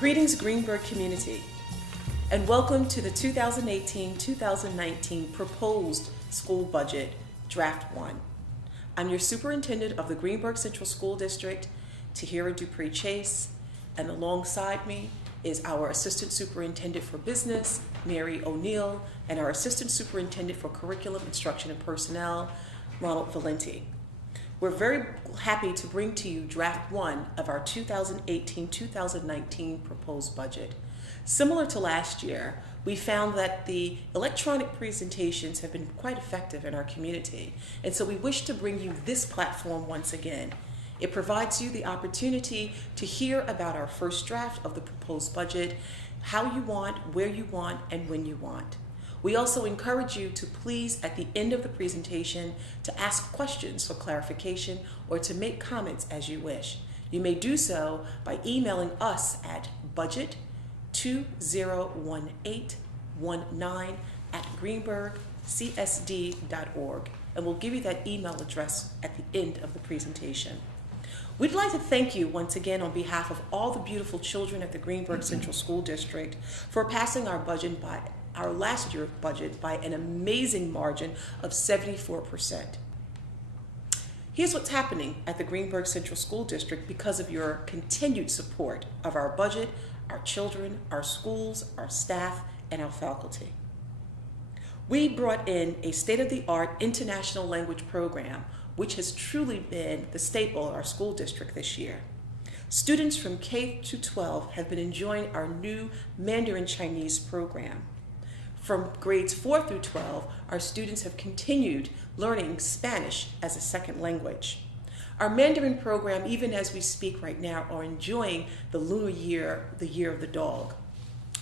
Greetings, Greenburgh community, and welcome to the 2018-2019 proposed school budget, Draft 1. I'm your superintendent of the Greenburgh Central School District, Tahira Dupree Chase, and alongside me is our Assistant Superintendent for Business, Mary O'Neill, and our Assistant Superintendent for Curriculum, Instruction, and Personnel, Ronald Valenti. We're very happy to bring to you Draft 1 of our 2018-2019 proposed budget. Similar to last year, we found that the electronic presentations have been quite effective in our community, and so we wish to bring you this platform once again. It provides you the opportunity to hear about our first draft of the proposed budget, how you want, where you want, and when you want. We also encourage you to please, at the end of the presentation, to ask questions for clarification or to make comments as you wish. You may do so by emailing us at budget201819@greenburghcsd.org, and we'll give you that email address at the end of the presentation. We'd like to thank you once again on behalf of all the beautiful children at the Greenburgh Central School District for passing our last year's budget by an amazing margin of 74%. Here's what's happening at the Greenburgh Central School District because of your continued support of our budget, our children, our schools, our staff, and our faculty. We brought in a state-of-the-art international language program, which has truly been the staple of our school district this year. Students from K to 12 have been enjoying our new Mandarin Chinese program. From grades 4 through 12, our students have continued learning Spanish as a second language. Our Mandarin program, even as we speak right now, are enjoying the lunar year, the year of the dog.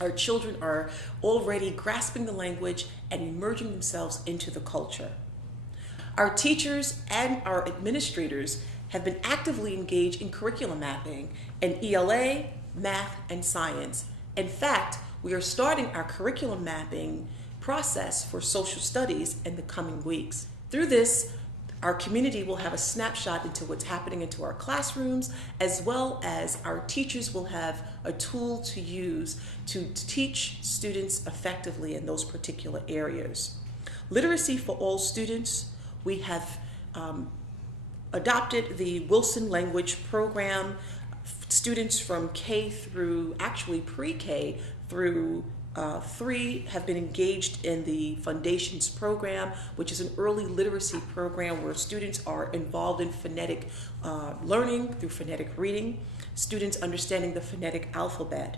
Our children are already grasping the language and immersing themselves into the culture. Our teachers and our administrators have been actively engaged in curriculum mapping in ELA, math, and science. In fact, we are starting our curriculum mapping process for social studies in the coming weeks. Through this, our community will have a snapshot into what's happening into our classrooms, as well as our teachers will have a tool to use to teach students effectively in those particular areas. Literacy for all students, we have adopted the Wilson Language Program. Students from K through, actually pre-K through 3 have been engaged in the Foundations program, which is an early literacy program where students are involved in phonetic learning through phonetic reading, students understanding the phonetic alphabet.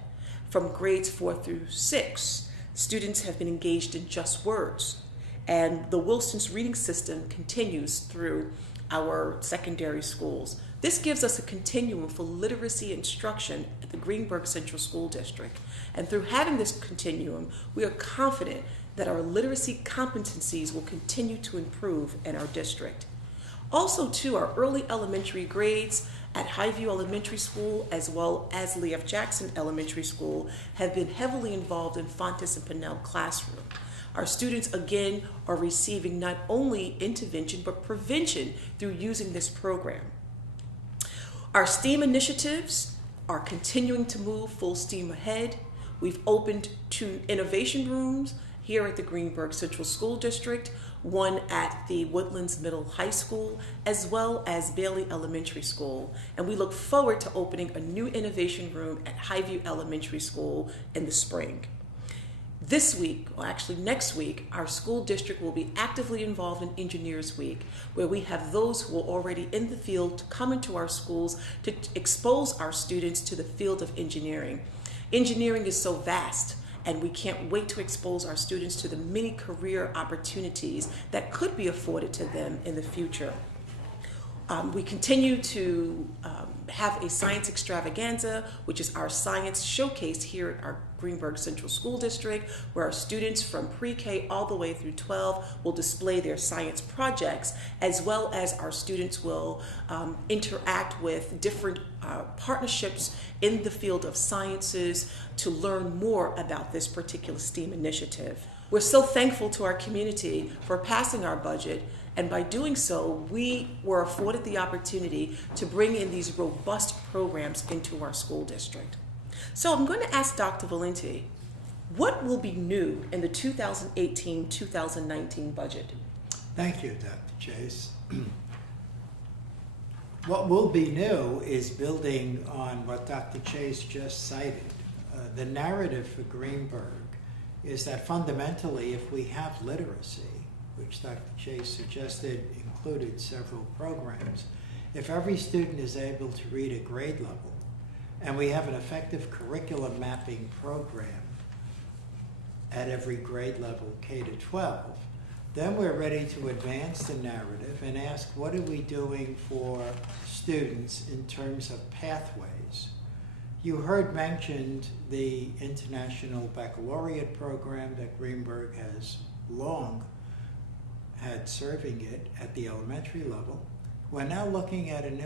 From grades 4 through 6, students have been engaged in just words, and the Wilson's reading system continues through our secondary schools. This gives us a continuum for literacy instruction at the Greenburgh Central School District. And through having this continuum, we are confident that our literacy competencies will continue to improve in our district. Also, too, our early elementary grades at Highview Elementary School as well as Lee F. Jackson Elementary School have been heavily involved in Fontes and Pinnell classroom. Our students, again, are receiving not only intervention but prevention through using this program. Our STEAM initiatives are continuing to move full steam ahead. We've opened 2 innovation rooms here at the Greenburgh Central School District, one at the Woodlands Middle High School, as well as Bailey Elementary School. And we look forward to opening a new innovation room at Highview Elementary School in the spring. This week, or actually next week, our school district will be actively involved in Engineers Week, where we have those who are already in the field to come into our schools to expose our students to the field of engineering. Engineering is so vast, and we can't wait to expose our students to the many career opportunities that could be afforded to them in the future. We continue to have a science extravaganza, which is our science showcase here at our Greenburgh Central School District, where our students from pre-K all the way through 12 will display their science projects, as well as our students will interact with different partnerships in the field of sciences to learn more about this particular STEAM initiative. We're so thankful to our community for passing our budget, and by doing so, we were afforded the opportunity to bring in these robust programs into our school district. So I'm going to ask Dr. Valenti, what will be new in the 2018-2019 budget? Thank you, Dr. Chase. What will be new is building on what Dr. Chase just cited. The narrative for Greenburgh is that fundamentally, if we have literacy, which Dr. Chase suggested included several programs, if every student is able to read at grade level, and we have an effective curriculum mapping program at every grade level, K to 12, then we're ready to advance the narrative and ask, what are we doing for students in terms of pathways? You heard mentioned the International Baccalaureate program that Greenburgh has long had serving it at the elementary level. We're now looking at an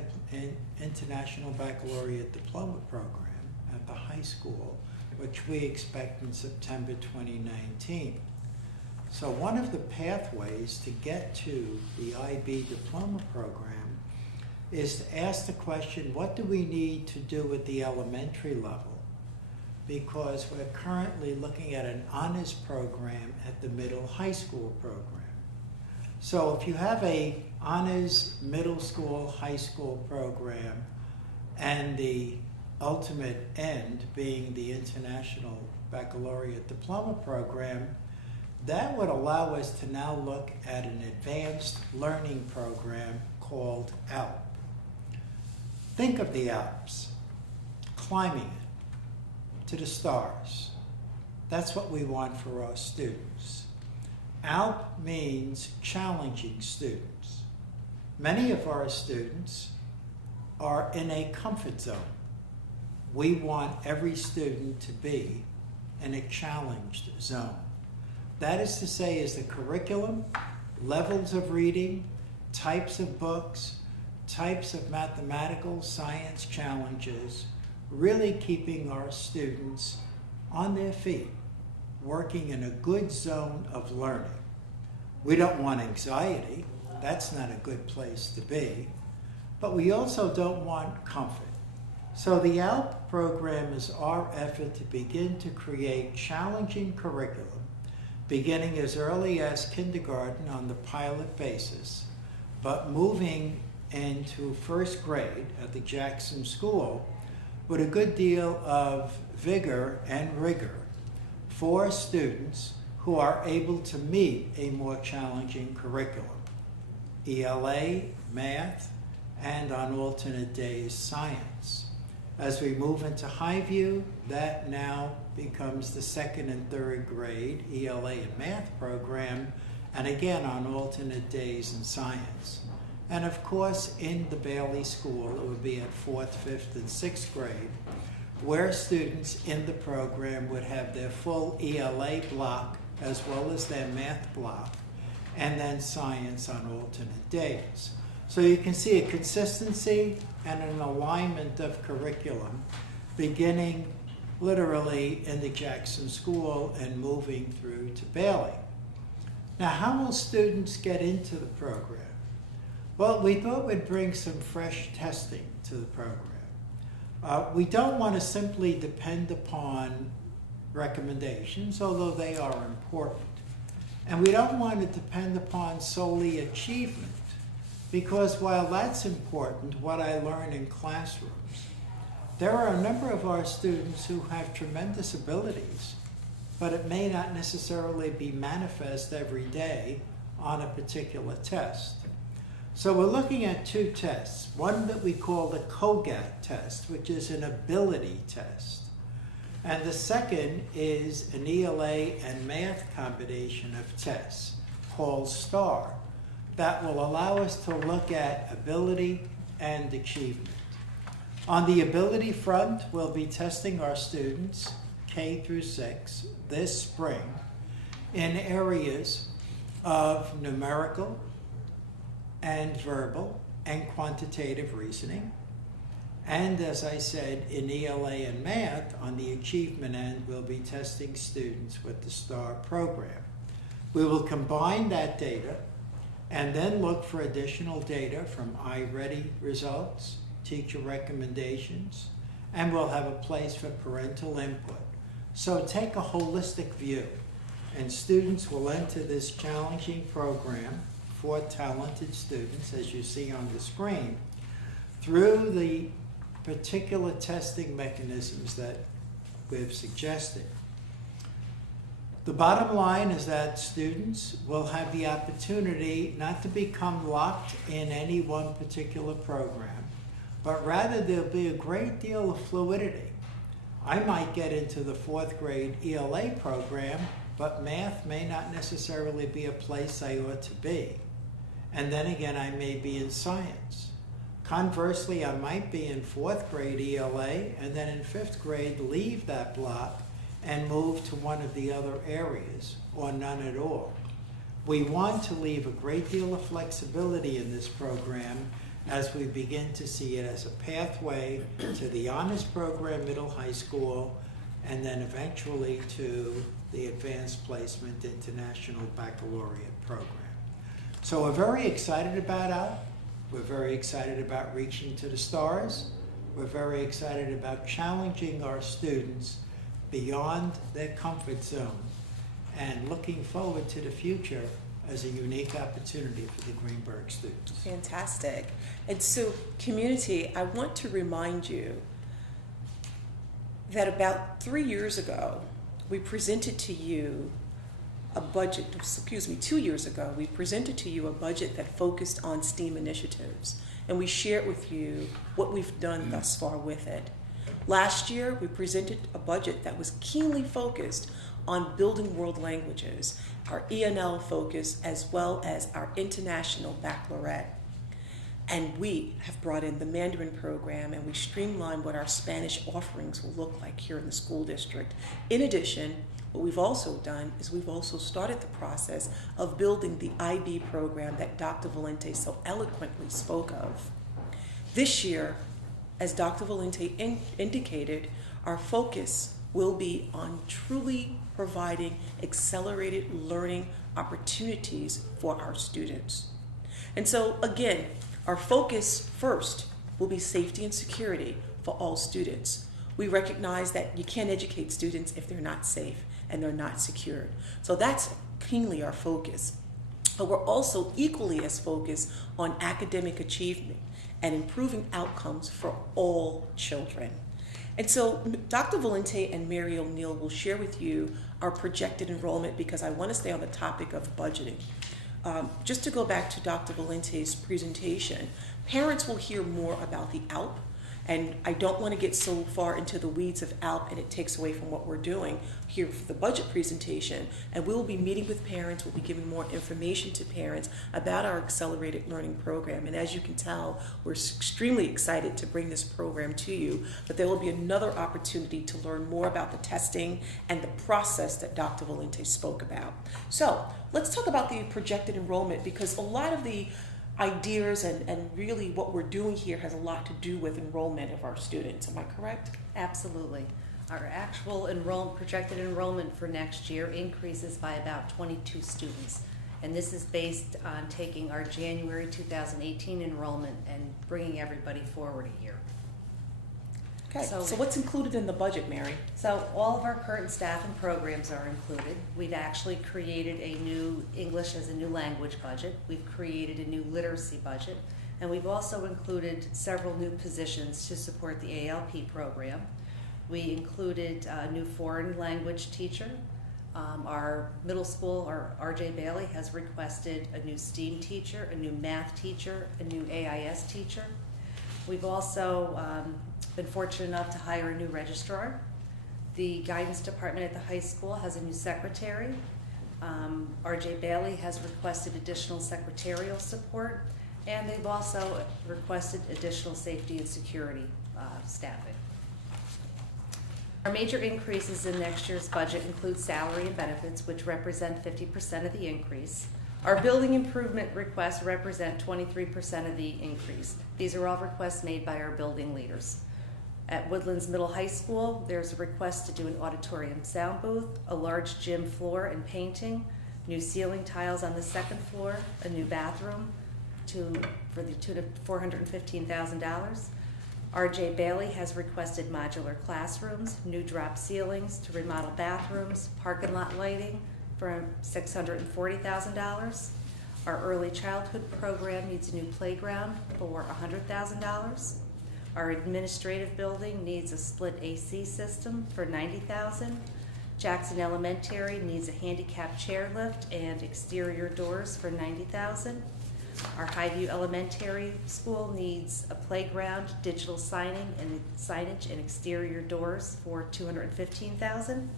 International Baccalaureate Diploma program at the high school, which we expect in September 2019. So one of the pathways to get to the IB diploma program is to ask the question, what do we need to do at the elementary level? Because we're currently looking at an honors program at the middle high school program. So if you have a honors middle school, high school program, and the ultimate end being the International Baccalaureate Diploma program, that would allow us to now look at an advanced learning program called ALP. Think of the Alps, climbing it to the stars. That's what we want for our students. ALP means challenging students. Many of our students are in a comfort zone. We want every student to be in a challenged zone. That is to say, is the curriculum, levels of reading, types of books, types of mathematical science challenges, really keeping our students on their feet, working in a good zone of learning. We don't want anxiety. That's not a good place to be. But we also don't want comfort. So the ALP program is our effort to begin to create challenging curriculum, beginning as early as kindergarten on the pilot basis, but moving into first grade at the Jackson School with a good deal of vigor and rigor for students who are able to meet a more challenging curriculum. ELA, math, and on alternate days, science. As we move into Highview, that now becomes the second and third grade ELA and math program, and again on alternate days in science. And of course, in the Bailey School, it would be at 4th, 5th, and 6th grade, where students in the program would have their full ELA block as well as their math block, and then science on alternate days. So you can see a consistency and an alignment of curriculum beginning literally in the Jackson School and moving through to Bailey. Now, how will students get into the program? Well, we thought we'd bring some fresh testing to the program. We don't want to simply depend upon recommendations, although they are important. And we don't want to depend upon solely achievement, because while that's important, what I learn in classrooms, there are a number of our students who have tremendous abilities, but it may not necessarily be manifest every day on a particular test. So we're looking at two tests, one that we call the COGAT test, which is an ability test. And the second is an ELA and math combination of tests called STAR that will allow us to look at ability and achievement. On the ability front, we'll be testing our students, K through 6, this spring in areas of numerical and verbal and quantitative reasoning. And as I said, in ELA and math, on the achievement end, we'll be testing students with the STAR program. We will combine that data and then look for additional data from iReady results, teacher recommendations, and we'll have a place for parental input. So take a holistic view, and students will enter this challenging program for talented students, as you see on the screen, through the particular testing mechanisms that we've suggested. The bottom line is that students will have the opportunity not to become locked in any one particular program, but rather there'll be a great deal of fluidity. I might get into the 4th grade ELA program, but math may not necessarily be a place I ought to be. And then again, I may be in science. Conversely, I might be in 4th grade ELA and then in 5th grade leave that block and move to one of the other areas, or none at all. We want to leave a great deal of flexibility in this program as we begin to see it as a pathway to the honors program, middle high school, and then eventually to the advanced placement international baccalaureate program. So we're very excited about ALP. We're very excited about reaching to the stars. We're very excited about challenging our students beyond their comfort zone and looking forward to the future as a unique opportunity for the Greenburgh students. Fantastic. And so, community, I want to remind you that about 3 years ago, we presented to you a budget, 2 years ago, we presented to you a budget that focused on STEAM initiatives, and we shared with you what we've done thus far with it. Last year, we presented a budget that was keenly focused on building world languages, our ENL focus, as well as our international baccalaureate. And we have brought in the Mandarin program, and we streamlined what our Spanish offerings will look like here in the school district. In addition, what we've also done is we've also started the process of building the IB program that Dr. Valente so eloquently spoke of. This year, as Dr. Valente indicated, our focus will be on truly providing accelerated learning opportunities for our students. And so, again, our focus first will be safety and security for all students. We recognize that you can't educate students if they're not safe and they're not secured. So that's keenly our focus. But we're also equally as focused on academic achievement and improving outcomes for all children. And so Dr. Valente and Mary O'Neill will share with you our projected enrollment, because I want to stay on the topic of budgeting. Just to go back to Dr. Valente's presentation, parents will hear more about the ALP, and I don't want to get so far into the weeds of ALP and it takes away from what we're doing here for the budget presentation. And we'll be meeting with parents, we'll be giving more information to parents about our accelerated learning program. And as you can tell, we're extremely excited to bring this program to you, but there will be another opportunity to learn more about the testing and the process that Dr. Valente spoke about. So let's talk about the projected enrollment, because a lot of the ideas and really what we're doing here has a lot to do with enrollment of our students. Am I correct? Absolutely. Our actual projected enrollment for next year increases by about 22 students. And this is based on taking our January 2018 enrollment and bringing everybody forward a year. Okay, so what's included in the budget, Mary? So all of our current staff and programs are included. We've actually created a new English as a new language budget. We've created a new literacy budget. And we've also included several new positions to support the ALP program. We included a new foreign language teacher. Our middle school, our RJ Bailey, has requested a new STEAM teacher, a new math teacher, a new AIS teacher. We've also been fortunate enough to hire a new registrar. The guidance department at the high school has a new secretary. RJ Bailey has requested additional secretarial support, and they've also requested additional safety and security staffing. Our major increases in next year's budget include salary and benefits, which represent 50% of the increase. Our building improvement requests represent 23% of the increase. These are all requests made by our building leaders. At Woodlands Middle High School, there's a request to do an auditorium sound booth, a large gym floor and painting, new ceiling tiles on the second floor, a new bathroom for the tune of $415,000. R.J. Bailey has requested modular classrooms, new drop ceilings to remodel bathrooms, parking lot lighting for $640,000. Our early childhood program needs a new playground for $100,000. Our administrative building needs a split AC system for $90,000. Jackson Elementary needs a handicap chairlift and exterior doors for $90,000. Our Highview Elementary School needs a playground, digital signage, and exterior doors for $215,000.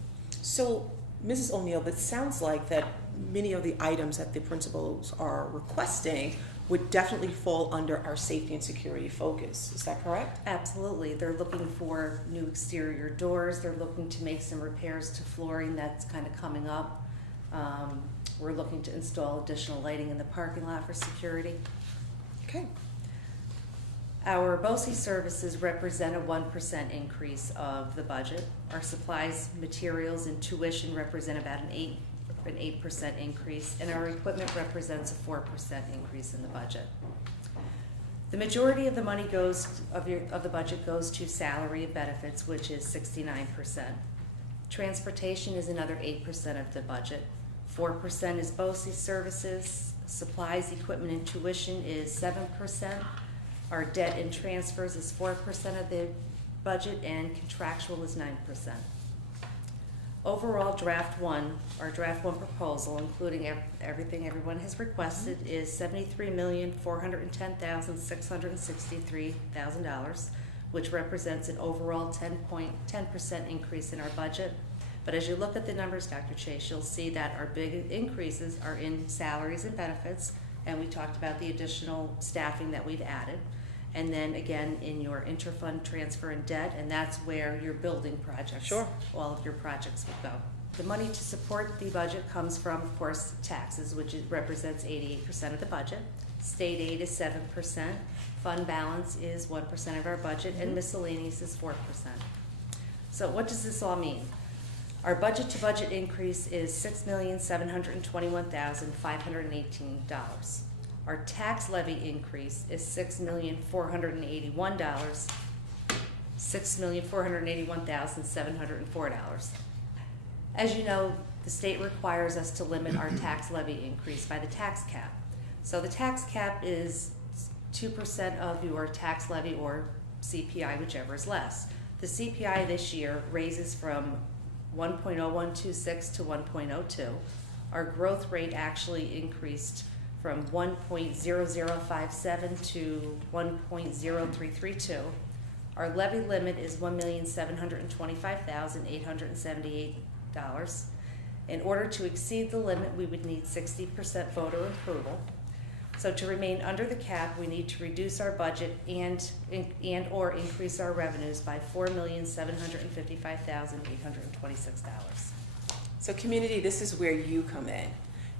So, Mrs. O'Neill, it sounds like that many of the items that the principals are requesting would definitely fall under our safety and security focus. Is that correct? Absolutely. They're looking for new exterior doors. They're looking to make some repairs to flooring that's kind of coming up. We're looking to install additional lighting in the parking lot for security. Okay. Our BOCES services represent a 1% increase of the budget. Our supplies, materials, and tuition represent about an 8% increase, and our equipment represents a 4% increase in the budget. The majority of the money of the budget goes to salary and benefits, which is 69%. Transportation is another 8% of the budget. 4% is BOCES services. Supplies, equipment, and tuition is 7%. Our debt and transfers is 4% of the budget, and contractual is 9%. Overall, our draft one proposal, including everything everyone has requested, is $73,410,663,000, which represents an overall 10% increase in our budget. But as you look at the numbers, Dr. Chase, you'll see that our big increases are in salaries and benefits, and we talked about the additional staffing that we've added. And then again, in your interfund transfer and debt, and that's where your building projects, Sure, all of your projects would go. The money to support the budget comes from, of course, taxes, which represents 88% of the budget. State aid is 7%. Fund balance is 1% of our budget, and miscellaneous is 4%. So what does this all mean? Our budget-to-budget increase is $6,721,518. Our tax levy increase is $6,481,704. As you know, the state requires us to limit our tax levy increase by the tax cap. So the tax cap is 2% of your tax levy or CPI, whichever is less. The CPI this year raises from 1.0126 to 1.02. Our growth rate actually increased from 1.0057 to 1.0332. Our levy limit is $1,725,878. In order to exceed the limit, we would need 60% voter approval. So to remain under the cap, we need to reduce our budget and or increase our revenues by $4,755,826. So community, this is where you come in.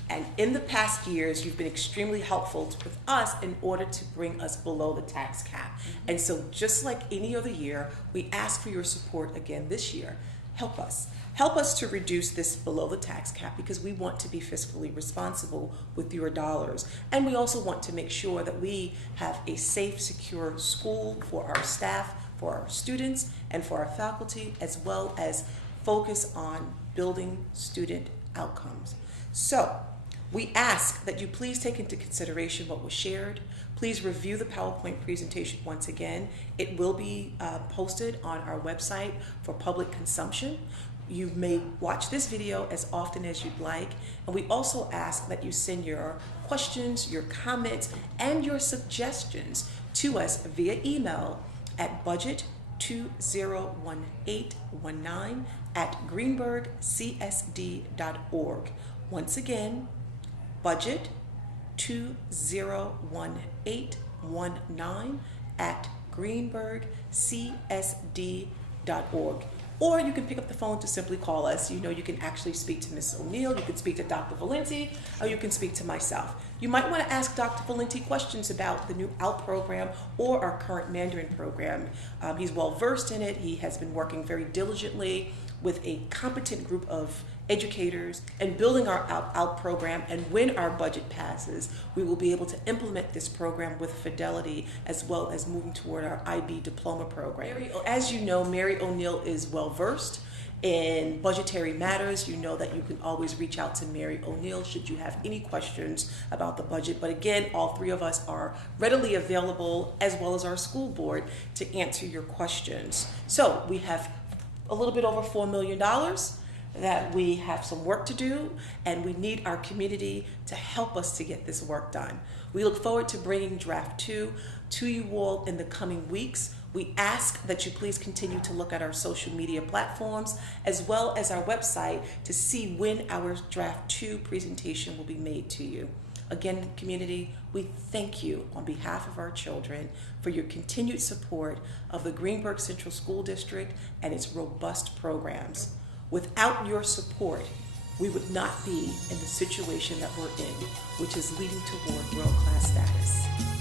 And in the past years, you've been extremely helpful with us in order to bring us below the tax cap. And so just like any other year, we ask for your support again this year. Help us. Help us to reduce this below the tax cap, because we want to be fiscally responsible with your dollars. And we also want to make sure that we have a safe, secure school for our staff, for our students, and for our faculty, as well as focus on building student outcomes. So we ask that you please take into consideration what was shared. Please review the PowerPoint presentation once again. It will be posted on our website for public consumption. You may watch this video as often as you'd like. And we also ask that you send your questions, your comments, and your suggestions to us via email at budget201819@greenburghcsd.org. Once again, budget201819@greenburghcsd.org. Or you can pick up the phone to simply call us. You know, you can actually speak to Ms. O'Neill, you can speak to Dr. Valenti, or you can speak to myself. You might want to ask Dr. Valenti questions about the new OUT program or our current Mandarin program. He's well versed in it. He has been working very diligently with a competent group of educators, and building our out program. And when our budget passes, we will be able to implement this program with fidelity, as well as moving toward our IB diploma program. As you know, Mary O'Neill is well versed in budgetary matters. You know that you can always reach out to Mary O'Neill should you have any questions about the budget. But again, all three of us are readily available, as well as our school board, to answer your questions. So we have a little bit over $4 million that we have some work to do, and we need our community to help us to get this work done. We look forward to bringing Draft 2 to you all in the coming weeks. We ask that you please continue to look at our social media platforms, as well as our website, to see when our Draft 2 presentation will be made to you. Again, community, we thank you on behalf of our children for your continued support of the Greenburgh Central School District and its robust programs. Without your support, we would not be in the situation that we're in, which is leading toward world-class status.